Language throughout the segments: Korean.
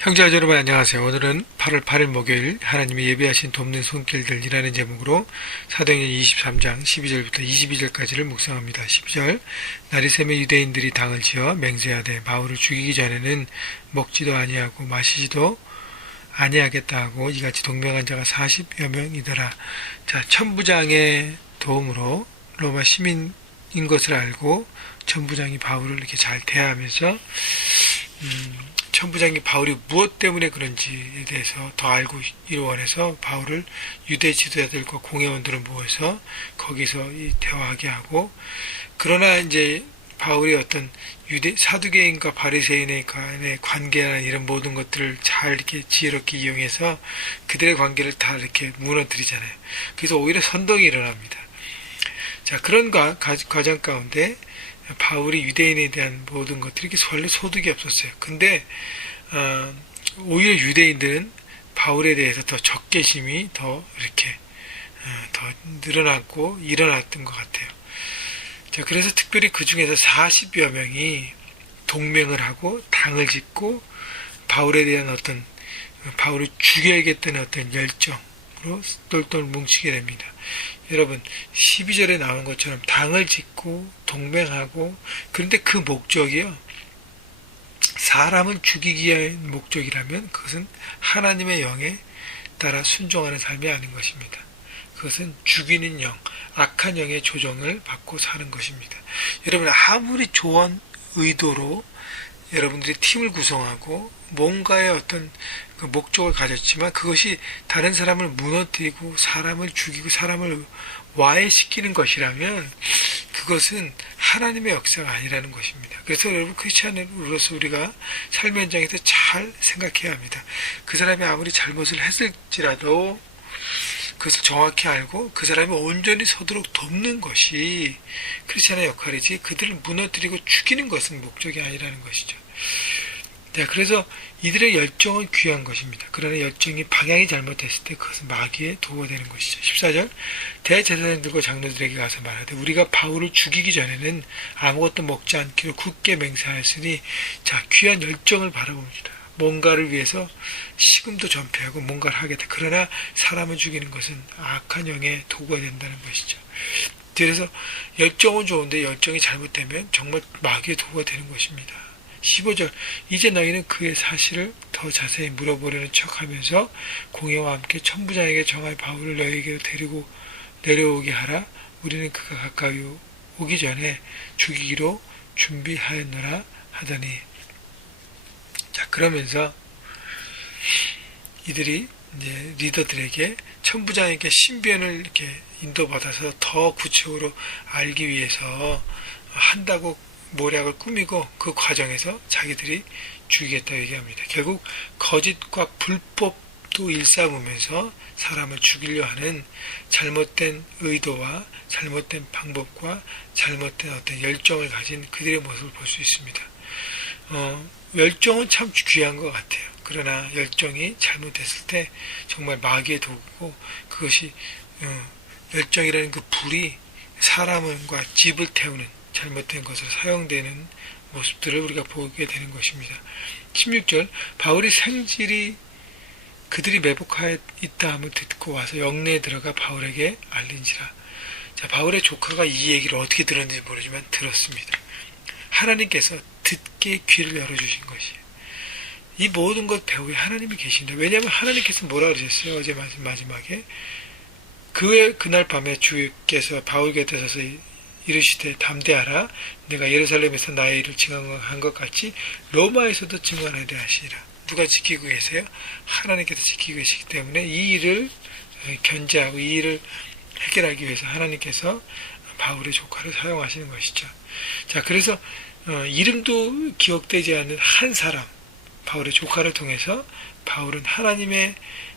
형제자 여러분 안녕하세요. 오늘은 8월 8일 목요일 하나님이 예비하신 돕는 손길들이라는 제목으로 사도행전 23장 12절부터 22절까지를 묵상합니다. 12절 날이 새며 유대인들이 당을 지어 맹세하되 바울을 죽이기 전에는 먹지도 아니하고 마시지도 아니하겠다 하고 이같이 동명한 자가 40여 명이더라. 자, 천부장의 도움으로 로마 시민인 것을 알고 천부장이 바울을 이렇게 잘 대하면서 천부장이 바울이 무엇 때문에 그런지에 대해서 더 알고 이를 원해서 바울을 유대 지도자들과 공회원들을 모아서 거기서 대화하게 하고, 그러나 이제 바울이 어떤 유대 사두개인과 바리새인의 간의 관계나 이런 모든 것들을 잘 이렇게 지혜롭게 이용해서 그들의 관계를 다 이렇게 무너뜨리잖아요. 그래서 오히려 선동이 일어납니다. 자, 그런 과정 가운데 바울이 유대인에 대한 모든 것들이 이렇게 원래 소득이 없었어요. 근데 오히려 유대인들은 바울에 대해서 더 적개심이 더 이렇게 더 늘어났고 일어났던 것 같아요. 자, 그래서 특별히 그 중에서 40여 명이 동맹을 하고 당을 짓고 바울에 대한 어떤 바울을 죽여야겠다는 어떤 열정으로 똘똘 뭉치게 됩니다. 여러분 12절에 나온 것처럼 당을 짓고 동맹하고, 그런데 그 목적이요, 사람을 죽이기 위한 목적이라면 그것은 하나님의 영에 따라 순종하는 삶이 아닌 것입니다. 그것은 죽이는 영, 악한 영의 조정을 받고 사는 것입니다. 여러분 아무리 좋은 의도로 여러분들이 팀을 구성하고 뭔가의 어떤 그 목적을 가졌지만 그것이 다른 사람을 무너뜨리고 사람을 죽이고 사람을 와해시키는 것이라면 그것은 하나님의 역사가 아니라는 것입니다. 그래서 여러분 크리스찬으로서 우리가 삶의 현장에서 잘 생각해야 합니다. 그 사람이 아무리 잘못을 했을지라도 그것을 정확히 알고 그 사람이 온전히 서도록 돕는 것이 크리스찬의 역할이지, 그들을 무너뜨리고 죽이는 것은 목적이 아니라는 것이죠. 네, 그래서 이들의 열정은 귀한 것입니다. 그러나 열정이 방향이 잘못됐을 때 그것은 마귀의 도구가 되는 것이죠. 14절 대제사장들과 장로들에게 가서 말하되 우리가 바울을 죽이기 전에는 아무것도 먹지 않기로 굳게 맹세하였으니, 자, 귀한 열정을 바라봅니다. 뭔가를 위해서 식음도 전폐하고 뭔가를 하겠다. 그러나 사람을 죽이는 것은 악한 영의 도구가 된다는 것이죠. 그래서 열정은 좋은데 열정이 잘못되면 정말 마귀의 도구가 되는 것입니다. 15절 이제 너희는 그의 사실을 더 자세히 물어보려는 척하면서 공회와 함께 천부장에게 정할 바울을 너희에게로 데리고 내려오게 하라. 우리는 그가 가까이 오기 전에 죽이기로 준비하였노라 하더니, 자, 그러면서 이들이 이제 리더들에게 천부장에게 신변을 이렇게 인도받아서 더 구체적으로 알기 위해서 한다고 모략을 꾸미고 그 과정에서 자기들이 죽이겠다고 얘기합니다. 결국 거짓과 불법도 일삼으면서 사람을 죽이려 하는 잘못된 의도와 잘못된 방법과 잘못된 어떤 열정을 가진 그들의 모습을 볼 수 있습니다. 열정은 참 귀한 것 같아요. 그러나 열정이 잘못됐을 때 정말 마귀의 도구고, 그것이 열정이라는 그 불이 사람과 집을 태우는 잘못된 것으로 사용되는 모습들을 우리가 보게 되는 것입니다. 16절 바울이 생질이 그들이 매복하여 있다 함을 듣고 와서 영내에 들어가 바울에게 알린지라. 자, 바울의 조카가 이 얘기를 어떻게 들었는지 모르지만 들었습니다. 하나님께서 듣게 귀를 열어주신 것이에요. 이 모든 것 배후에 하나님이 계신다. 왜냐하면 하나님께서 뭐라 그러셨어요? 어제 마지막에 그날 밤에 주께서 바울 곁에 서서 이르시되 담대하라. 내가 예루살렘에서 나의 일을 증언한 것 같이 로마에서도 증언하려 하시리라. 누가 지키고 계세요? 하나님께서 지키고 계시기 때문에 이 일을 견제하고 이 일을 해결하기 위해서 하나님께서 바울의 조카를 사용하시는 것이죠. 자, 그래서 이름도 기억되지 않는 한 사람, 바울의 조카를 통해서 바울은 하나님의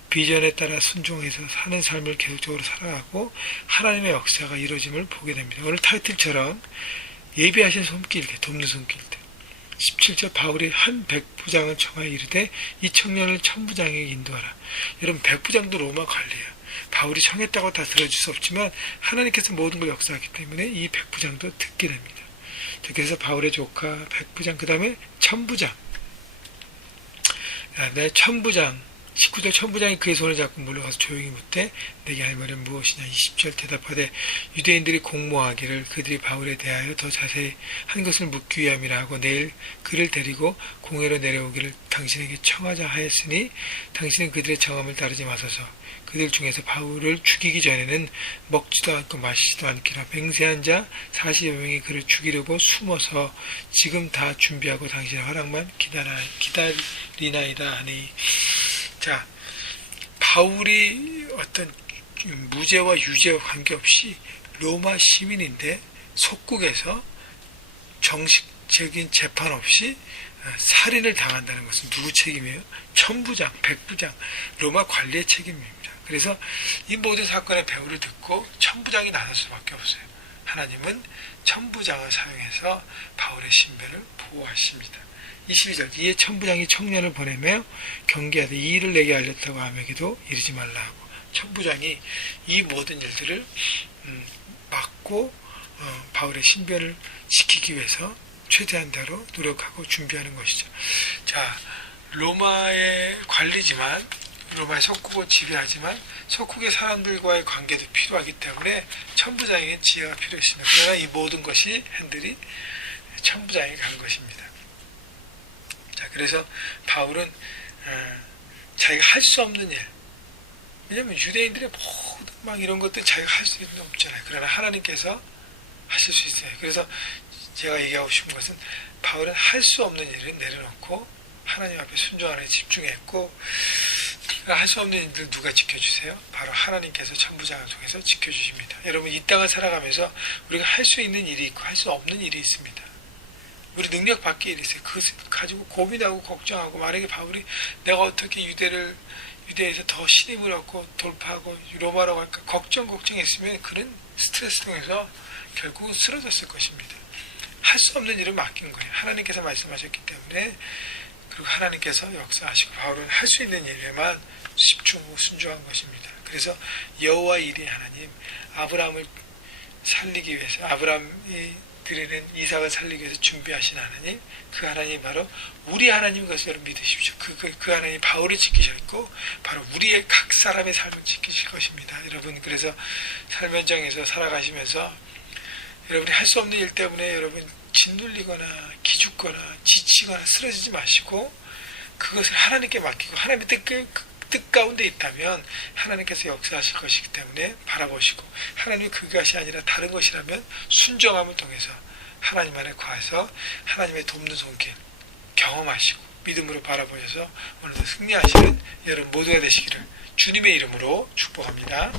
비전에 따라 순종해서 사는 삶을 계속적으로 살아가고 하나님의 역사가 이루어짐을 보게 됩니다. 오늘 타이틀처럼 예비하신 손길들, 돕는 손길들. 17절 바울이 한 백부장을 청하여 이르되 이 청년을 천부장에게 인도하라. 여러분 백부장도 로마 관리예요. 바울이 청했다고 다 들어줄 수 없지만 하나님께서 모든 걸 역사하기 때문에 이 백부장도 듣게 됩니다. 그래서 바울의 조카 백부장, 그 다음에 천부장, 내 천부장 19절 천부장이 그의 손을 잡고 물러가서 조용히 묻되 내게 할 말은 무엇이냐. 20절 대답하되 유대인들이 공모하기를 그들이 바울에 대하여 더 자세히 한 것을 묻기 위함이라 하고 내일 그를 데리고 공회로 내려오기를 당신에게 청하자 하였으니 당신은 그들의 청함을 따르지 마소서. 그들 중에서 바울을 죽이기 전에는 먹지도 않고 마시지도 않기라. 맹세한 자 40여 명이 그를 죽이려고 숨어서 지금 다 준비하고 당신의 허락만 기다리나이다 하니. 자, 바울이 어떤 무죄와 유죄와 관계없이 로마 시민인데 속국에서 정식적인 재판 없이 살인을 당한다는 것은 누구 책임이에요? 천부장, 백부장, 로마 관리의 책임입니다. 그래서 이 모든 사건의 배후를 듣고 천부장이 나설 수밖에 없어요. 하나님은 천부장을 사용해서 바울의 신변을 보호하십니다. 22절 이에 천부장이 청년을 보내며 경계하되 이 일을 내게 알렸다고 아무에게도 이르지 말라 하고, 천부장이 이 모든 일들을 막고 바울의 신변을 지키기 위해서 최대한 대로 노력하고 준비하는 것이죠. 자, 로마의 관리지만 로마의 속국을 지배하지만 속국의 사람들과의 관계도 필요하기 때문에 천부장에게 지혜가 필요했습니다. 그러나 이 모든 것이 핸들이 천부장에게 간 것입니다. 자, 그래서 바울은 자기가 할 수 없는 일, 왜냐하면 유대인들의 모든 막 이런 것들 자기가 할 수 있는 게 없잖아요. 그러나 하나님께서 하실 수 있어요. 그래서 제가 얘기하고 싶은 것은 바울은 할 수 없는 일을 내려놓고 하나님 앞에 순종하는 데 집중했고, 할 수 없는 일들 누가 지켜주세요? 바로 하나님께서 천부장을 통해서 지켜주십니다. 여러분, 이 땅을 살아가면서 우리가 할 수 있는 일이 있고 할 수 없는 일이 있습니다. 우리 능력 밖의 일이 있어요. 그것을 가지고 고민하고 걱정하고, 만약에 바울이 내가 어떻게 유대에서 더 신임을 얻고 돌파하고 로마로 갈까 걱정했으면 그는 스트레스 통해서 결국은 쓰러졌을 것입니다. 할 수 없는 일을 맡긴 거예요. 하나님께서 말씀하셨기 때문에. 그리고 하나님께서 역사하시고 바울은 할 수 있는 일에만 집중하고 순종한 것입니다. 그래서 여호와 일이 하나님, 아브라함을 살리기 위해서, 아브라함이 드리는 이삭을 살리기 위해서 준비하신 하나님, 그 하나님이 바로 우리 하나님인 것을 여러분 믿으십시오. 그 하나님이 바울을 지키셨고 바로 우리의 각 사람의 삶을 지키실 것입니다. 여러분, 그래서 삶 현장에서 살아가시면서 여러분이 할 수 없는 일 때문에 여러분 짓눌리거나 기죽거나 지치거나 쓰러지지 마시고 그것을 하나님께 맡기고 하나님의 뜻 가운데 있다면 하나님께서 역사하실 것이기 때문에 바라보시고, 하나님이 그것이 아니라 다른 것이라면 순종함을 통해서 하나님 안에 거해서 하나님의 돕는 손길 경험하시고 믿음으로 바라보셔서 오늘도 승리하시는 여러분 모두가 되시기를 주님의 이름으로 축복합니다.